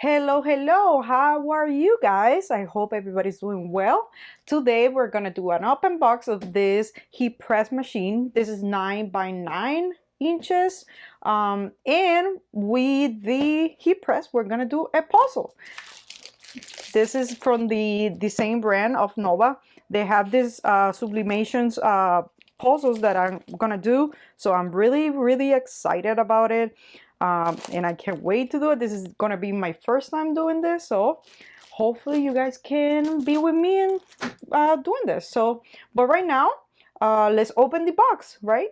Hello, hello. How are you guys? I hope everybody's doing well. Today we're gonna do an open box of this heat press machine. This is 9 by 9 inches. And with the heat press, we're gonna do a puzzle. This is from the same brand of Nova. They have this Sublimations puzzles that I'm gonna do. So I'm really excited about it. And I can't wait to do it. This is gonna be my first time doing this, so hopefully you guys can be with me in doing this. So, but right now, let's open the box, right?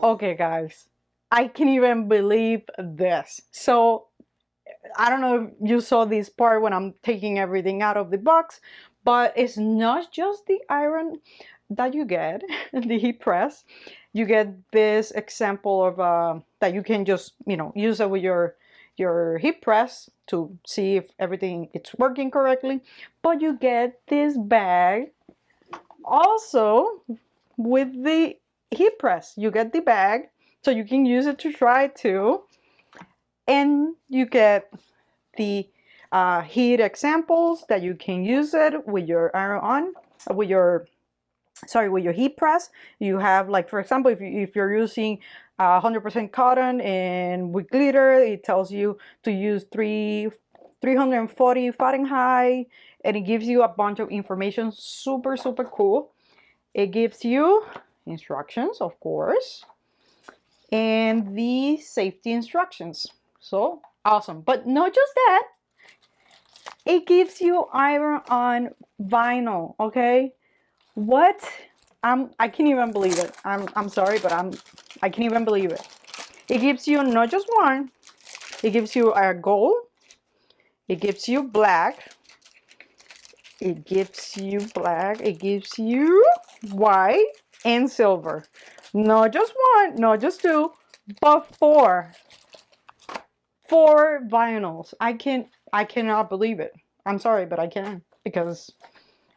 Okay, guys, I can't even believe this. So I don't know if you saw this part when I'm taking everything out of the box, but it's not just the iron that you get, the heat press. You get this example of that you can just, use it with your heat press to see if everything it's working correctly. But you get this bag also with the heat press. You get the bag so you can use it to try too, and you get the heat examples that you can use it with your iron on, with your heat press. You have, like, for example, if you're using 100% cotton and with glitter, it tells you to use 340 Fahrenheit, and it gives you a bunch of information. Super cool. It gives you instructions, of course, and the safety instructions. So awesome. But not just that, it gives you iron on vinyl. Okay, what? I can't even believe it. I'm sorry, but I can't even believe it. It gives you not just one, it gives you a gold, it gives you black, it gives you white and silver. Not just one, not just two, but four vinyls. I cannot believe it. I'm sorry, but I can't, because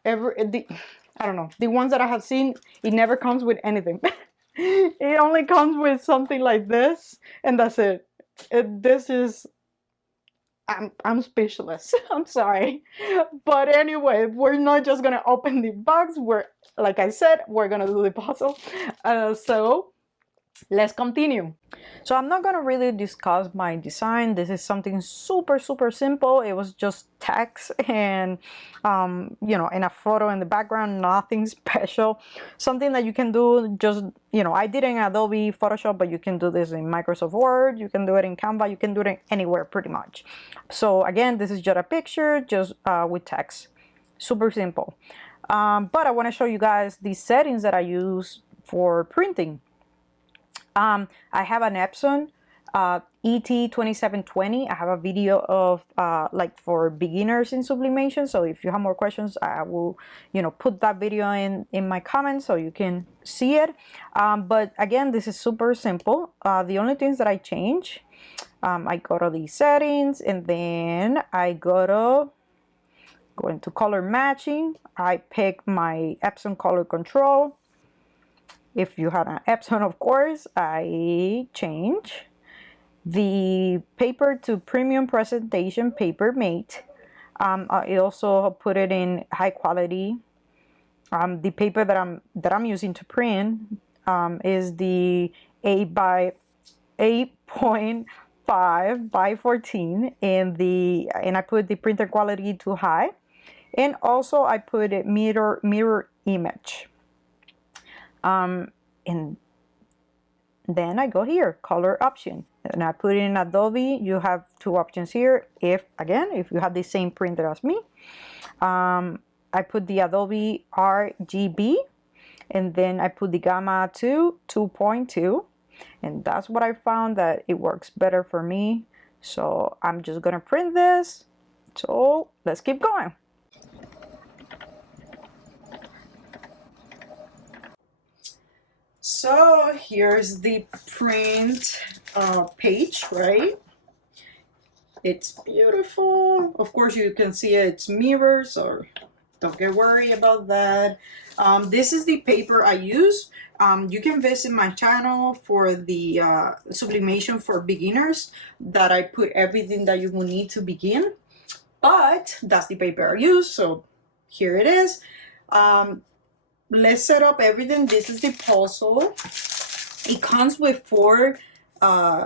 I don't know, the ones that I have seen, it never comes with anything. It only comes with something like this, and that's it. This is, I'm speechless. I'm sorry, but anyway, we're not just gonna open the box. Like I said, we're gonna do the puzzle. So let's continue. So I'm not gonna really discuss my design. This is something super simple. It was just text and and a photo in the background. Nothing special. Something that you can do just, I did it in Adobe Photoshop, but you can do this in Microsoft Word. You can do it in Canva. You can do it anywhere pretty much. So again, this is just a picture, just with text. Super simple. But I want to show you guys the settings that I use for printing. I have an Epson ET2720. I have a video of like for beginners in sublimation. So if you have more questions, I will, put that video in my comments so you can see it. But again, this is super simple. The only things that I change, I go to the settings, and then I go into color matching. I pick my Epson color control. If you have an Epson, of course, I change the paper to premium presentation paper mate. I also put it in high quality. The paper that I'm using to print is the 8 by 8.5 by 14, and I put the printer quality to high, and also I put it mirror image. And then I go here, color option, and I put it in Adobe. You have two options here. If you have the same printer as me, I put the Adobe RGB, and then I put the gamma to 2.2, and that's what I found that it works better for me. So I'm just gonna print this. So let's keep going. So here's the print page, right? It's beautiful. Of course, you can see it's mirrors, so don't get worried about that. This is the paper I use. You can visit my channel for the sublimation for beginners, that I put everything that you will need to begin. But that's the paper I use, so here it is. Let's set up everything. This is the puzzle. It comes with 4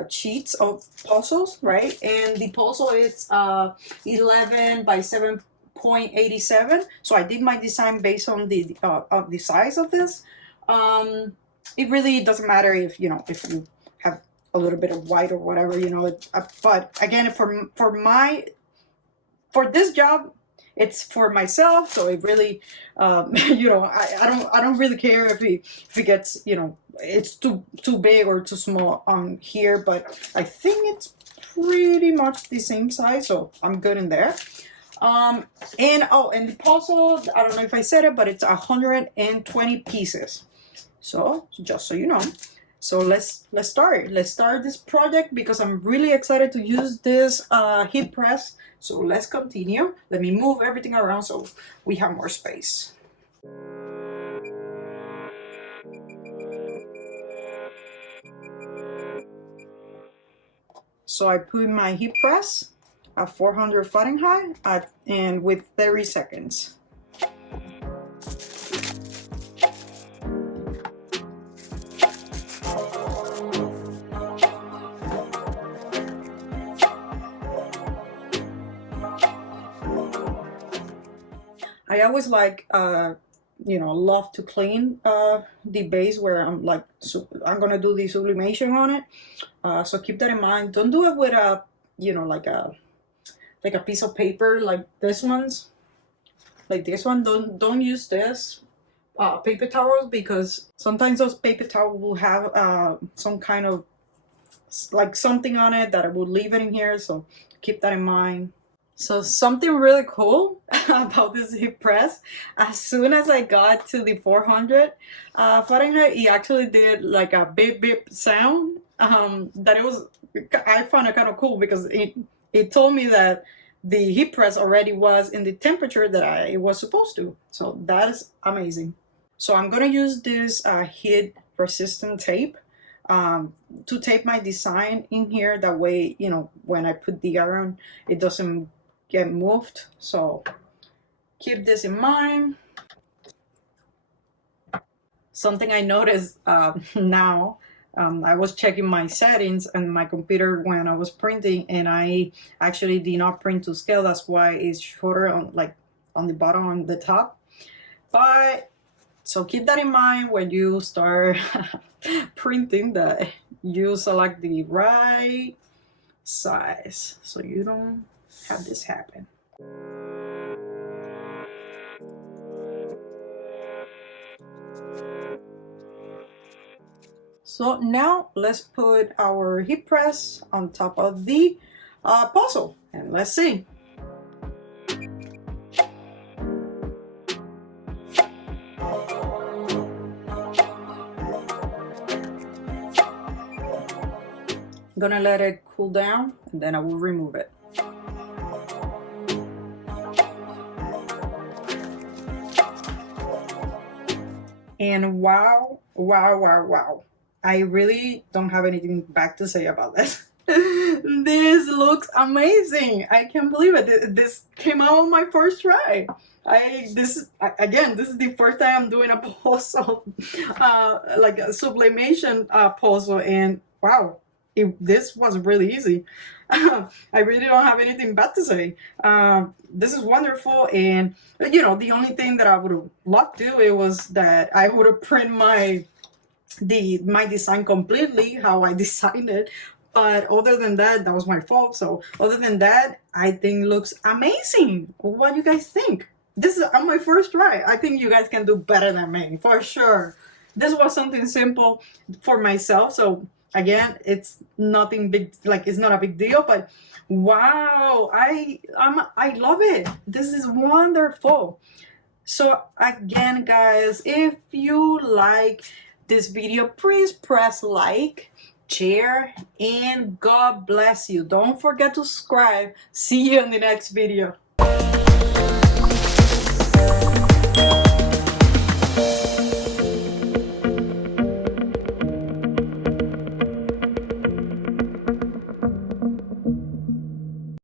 sheets of puzzles, right? And the puzzle is 11 by 7.87. So I did my design based on the size of this. It really doesn't matter if you have a little bit of white or whatever, but again, for this job, it's for myself, so it really, I don't really care if it gets, it's too big or too small on here, but I think it's pretty much the same size, so I'm good in there. And the puzzle, I don't know if I said it, but it's 120 pieces. So just so you know. So let's start this project, because I'm really excited to use this heat press. So let's continue. Let me move everything around so we have more space. So I put my heat press at 400 Fahrenheit and with 30 seconds. I always like, love to clean the base where I'm gonna do the sublimation on it. So keep that in mind. Don't do it with a, like a piece of paper like this one's. Like this one, don't use this paper towels, because sometimes those paper towels will have some kind of something on it that I will leave it in here. So keep that in mind. So something really cool about this heat press, as soon as I got to the 400 Fahrenheit, it actually did like a beep beep sound. I found it kind of cool, because it told me that the heat press already was in the temperature that it was supposed to. So that is amazing. So I'm gonna use this heat resistant tape to tape my design in here. That way, when I put the iron, it doesn't get moved. So keep this in mind. Something I noticed now, I was checking my settings on my computer when I was printing, and I actually did not print to scale. That's why it's shorter on the bottom and the top. But so keep that in mind when you start printing, that you select the right size so you don't have this happen. So now let's put our heat press on top of the puzzle, and let's see. I'm gonna let it cool down, and then I will remove it. And wow, I really don't have anything bad to say about this. This looks amazing. I can't believe it. This came out on my first try. This is the first time I'm doing a puzzle, like a sublimation puzzle, and wow, this was really easy. I really don't have anything bad to say. This is wonderful, and the only thing that I would have loved to do, it was that I would have print my design completely how I designed it. But other than that, that was my fault. So other than that, I think looks amazing. What do you guys think? this is on my first try. I think you guys can do better than me, for sure. This was something simple for myself, so again, it's nothing big, like it's not a big deal, but wow, I love it. This is wonderful. So again, guys, if you like this video, please press like, share, and God bless you. Don't forget to subscribe. See you in the next video.